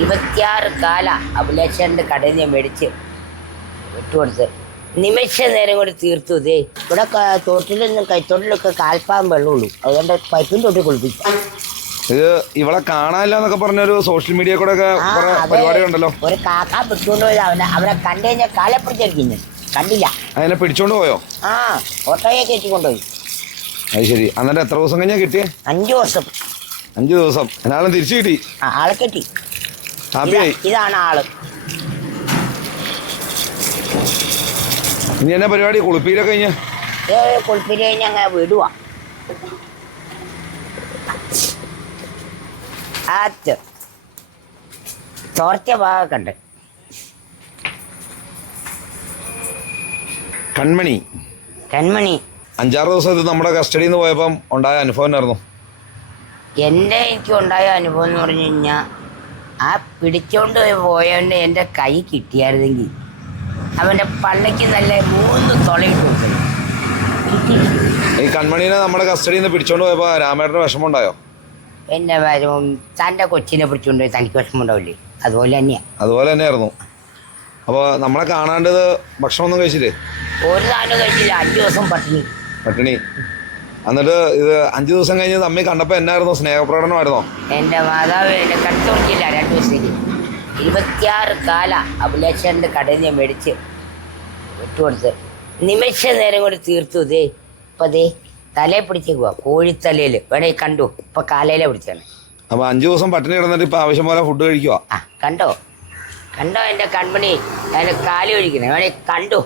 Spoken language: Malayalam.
26 കാല അഭിലാഷന്റെ കടയിൽ ഞാൻ മേടിച്ച് വിട്ടുകൊടുത്ത് നിമിഷ നേരം കൂടി തീർത്തു. ഇതേ ഇവിടെ തോട്ടിലൊന്നും കൈത്തോട്ടിലൊക്കെ കാൽപ്പാൻ വെള്ളമുള്ളൂ, അതുകൊണ്ട് പൈപ്പിൻ്റെ തൊട്ടി കുളിപ്പിച്ചു. ഇത് ഇവിടെ കാണാനില്ല എന്നൊക്കെ പറഞ്ഞൊരു സോഷ്യൽ മീഡിയ കൂടെ ഒക്കെ പരിപാടി ഉണ്ടല്ലോ. ഒരു കാക്ക പിടിച്ചുകൊണ്ട് പോയത് അവനെ കണ്ടു കഴിഞ്ഞാൽ കാലെ പിടിച്ചിരിക്കുന്നു, കണ്ടില്ല. അതിനെ പിടിച്ചോണ്ട് പോയോ? ആ, ഓട്ടോയെ കയറ്റി കൊണ്ടുപോയി. അത് ശരി. എന്നിട്ട് എത്ര ദിവസം കഴിഞ്ഞാൽ കിട്ടിയേ? 5 ദിവസം. 5 ദിവസം. എന്നാലും തിരിച്ചു കിട്ടി. ആളെ കെട്ടി. ഹാപ്പിയായി. ഇതാണ് ആള്. ഇനി എന്നാ പരിപാടി? കുളിപ്പീരൊക്കെ കഴിഞ്ഞ് കുളിപ്പിൽ കഴിഞ്ഞ് അങ്ങനെ വിടുവാ. ചോർച്ച ഭാഗമൊക്കെ ഉണ്ട്. കൺമണി 5-6 ദിവസം ഇത് നമ്മുടെ കസ്റ്റഡിയിൽ നിന്ന് പോയപ്പം ഉണ്ടായ അനുഭവം എന്നായിരുന്നു? എനിക്ക് ഉണ്ടായ അനുഭവം എന്ന് പറഞ്ഞു കഴിഞ്ഞാൽ, ആ പിടിച്ചോണ്ട് പോയവൻ്റെ എൻ്റെ കൈ കിട്ടിയായിരുന്നെങ്കിൽ അവൻ്റെ പള്ളയ്ക്ക് നല്ല 3 തുളയിട്ട് കൊടുക്കുന്നു. ഈ കൺമണീനെ നമ്മുടെ കസ്റ്റഡിയിൽ നിന്ന് പിടിച്ചോണ്ട് പോയപ്പോൾ രാമേട്ടന് വിഷമം ഉണ്ടായോ? എൻ്റെ തൻ്റെ കൊച്ചിനെ പിടിച്ചോണ്ട് പോയി തനിക്ക് വിഷമം ഉണ്ടാവില്ലേ? അതുപോലെ തന്നെയായിരുന്നു. അപ്പോൾ നമ്മളെ കാണാണ്ടത് ഭക്ഷണമൊന്നും കഴിച്ചില്ലേ? ഒരു സാധനം കഴിച്ചില്ല. 5 ദിവസം പട്ടിണി. എന്നിട്ട് ഇത് 5 ദിവസം കഴിഞ്ഞ് തമ്മി കണ്ടപ്പോൾ എന്നായിരുന്നു? സ്നേഹപ്രകടനമായിരുന്നോ? എൻ്റെ മാതാവ് എന്നെ കടുത്തുറക്കില്ല. 2 ദിവസത്തേക്ക് 26 കാല അഭിലാഷന്റെ കടയിൽ ഞാൻ മേടിച്ച് വിട്ടുകൊടുത്ത് നിമിഷ നേരം കൂടി തീർത്തു. ഇതേ ഇപ്പം അതേ തലയെ പിടിച്ചേക്കുക, കോഴിത്തലയിൽ വേണേ കണ്ടു. ഇപ്പം കാലയിലെ പിടിച്ചാണ്. അപ്പോൾ 5 ദിവസം പട്ടിണി കിടന്നിട്ട് ഇപ്പം ആവശ്യം പോലെ ഫുഡ് കഴിക്കുക. കണ്ടോ എൻ്റെ കൺമണി അതിൻ്റെ കാല് കഴിക്കുന്നത് വേണേ കണ്ടു.